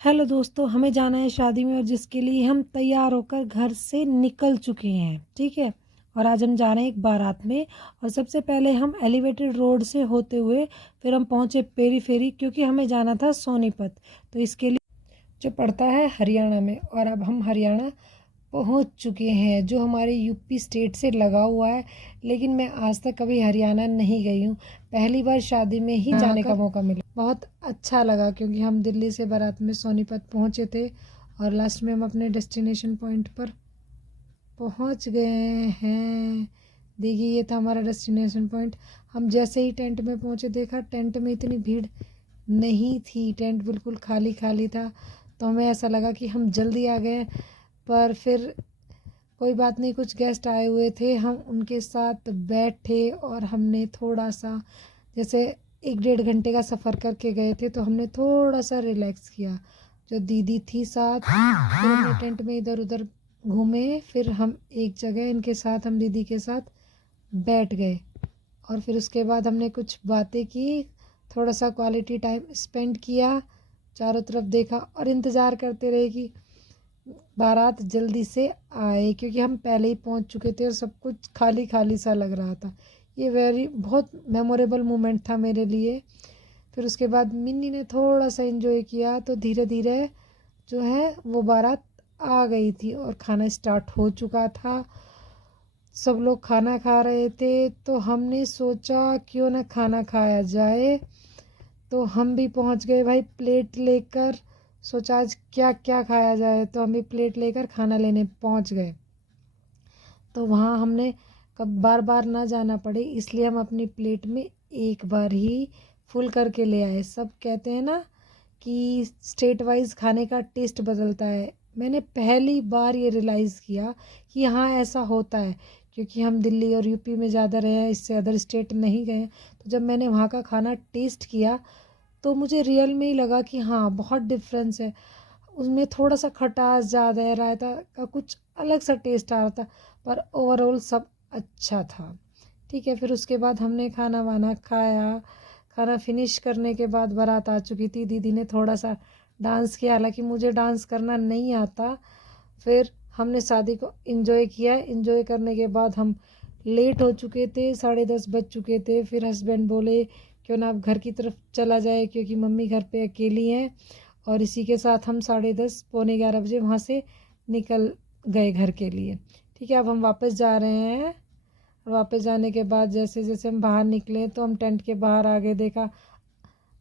Hello दोस्तों, हमें जाना है शादी में और जिसके लिए हम तैयार होकर घर से निकल चुके हैं। ठीक है। और आज हम जा रहे हैं एक बारात में। और सबसे पहले हम एलिवेटेड रोड से होते हुए फिर हम पहुंचे पेरी फेरी, क्योंकि हमें जाना था सोनीपत। तो इसके लिए जो पड़ता है हरियाणा में, और अब हम हरियाणा पहुंच चुके हैं जो हमारे यूपी स्टेट से लगा हुआ है। लेकिन मैं आज तक कभी हरियाणा नहीं गई हूँ, पहली बार शादी में ही जाने का मौका मिला। बहुत अच्छा लगा क्योंकि हम दिल्ली से बारात में सोनीपत पहुंचे थे और लास्ट में हम अपने डेस्टिनेशन पॉइंट पर पहुंच गए हैं। देखिए, ये था हमारा डेस्टिनेशन पॉइंट। हम जैसे ही टेंट में पहुंचे, देखा टेंट में इतनी भीड़ नहीं थी, टेंट बिल्कुल खाली खाली था। तो हमें ऐसा लगा कि हम जल्दी आ गए, पर फिर कोई बात नहीं, कुछ गेस्ट आए हुए थे, हम उनके साथ बैठे और हमने थोड़ा सा, जैसे 1-1.5 घंटे का सफ़र करके गए थे, तो हमने थोड़ा सा रिलैक्स किया। जो दीदी थी साथ, फिर अपने टेंट में इधर उधर घूमे, फिर हम एक जगह इनके साथ, हम दीदी के साथ बैठ गए। और फिर उसके बाद हमने कुछ बातें की, थोड़ा सा क्वालिटी टाइम स्पेंड किया, चारों तरफ देखा और इंतज़ार करते रहे कि बारात जल्दी से आए, क्योंकि हम पहले ही पहुंच चुके थे और सब कुछ खाली खाली सा लग रहा था। ये बहुत मेमोरेबल मोमेंट था मेरे लिए। फिर उसके बाद मिन्नी ने थोड़ा सा एंजॉय किया, तो धीरे धीरे जो है वो बारात आ गई थी और खाना स्टार्ट हो चुका था। सब लोग खाना खा रहे थे, तो हमने सोचा क्यों ना खाना खाया जाए। तो हम भी पहुंच गए भाई प्लेट लेकर। सोचा आज क्या क्या खाया जाए, तो हम भी प्लेट लेकर खाना लेने पहुंच गए। तो वहाँ हमने कब बार बार ना जाना पड़े, इसलिए हम अपनी प्लेट में एक बार ही फुल करके ले आए। सब कहते हैं ना कि स्टेट वाइज खाने का टेस्ट बदलता है। मैंने पहली बार ये रियलाइज़ किया कि हाँ, ऐसा होता है, क्योंकि हम दिल्ली और यूपी में ज़्यादा रहे हैं, इससे अदर स्टेट नहीं गए। तो जब मैंने वहाँ का खाना टेस्ट किया, तो मुझे रियल में ही लगा कि हाँ, बहुत डिफरेंस है। उसमें थोड़ा सा खटास ज़्यादा है, रायता का कुछ अलग सा टेस्ट आ रहा था, पर ओवरऑल सब अच्छा था। ठीक है, फिर उसके बाद हमने खाना वाना खाया। खाना फिनिश करने के बाद बारात आ चुकी थी। दीदी ने थोड़ा सा डांस किया, हालांकि मुझे डांस करना नहीं आता। फिर हमने शादी को एंजॉय किया। एंजॉय करने के बाद हम लेट हो चुके थे, 10:30 बज चुके थे। फिर हस्बैंड बोले क्यों ना आप घर की तरफ चला जाए, क्योंकि मम्मी घर पे अकेली हैं। और इसी के साथ हम 10:30 पौने 11 बजे वहाँ से निकल गए घर के लिए। ठीक है, अब हम वापस जा रहे हैं। वापस जाने के बाद जैसे जैसे हम बाहर निकले, तो हम टेंट के बाहर आगे देखा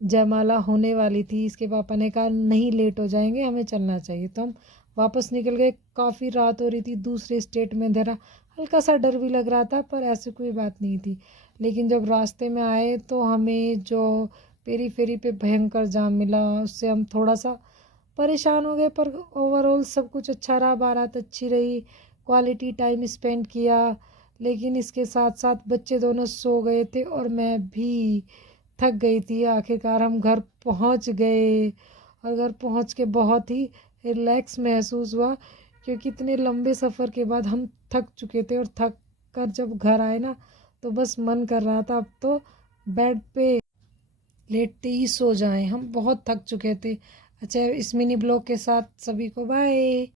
जयमाला होने वाली थी। इसके पापा ने कहा नहीं, लेट हो जाएंगे, हमें चलना चाहिए। तो हम वापस निकल गए। काफ़ी रात हो रही थी, दूसरे स्टेट में अंधेरा, हल्का सा डर भी लग रहा था, पर ऐसी कोई बात नहीं थी। लेकिन जब रास्ते में आए, तो हमें जो पेरी फेरी पे भयंकर जाम मिला, उससे हम थोड़ा सा परेशान हो गए। पर ओवरऑल सब कुछ अच्छा रहा, बारात अच्छी रही, क्वालिटी टाइम स्पेंड किया। लेकिन इसके साथ साथ बच्चे दोनों सो गए थे और मैं भी थक गई थी। आखिरकार हम घर पहुंच गए और घर पहुंच के बहुत ही रिलैक्स महसूस हुआ, क्योंकि इतने लंबे सफ़र के बाद हम थक चुके थे। और थक कर जब घर आए ना, तो बस मन कर रहा था अब तो बेड पे लेटते ही सो जाएं, हम बहुत थक चुके थे। अच्छा, इस मिनी ब्लॉग के साथ सभी को बाय।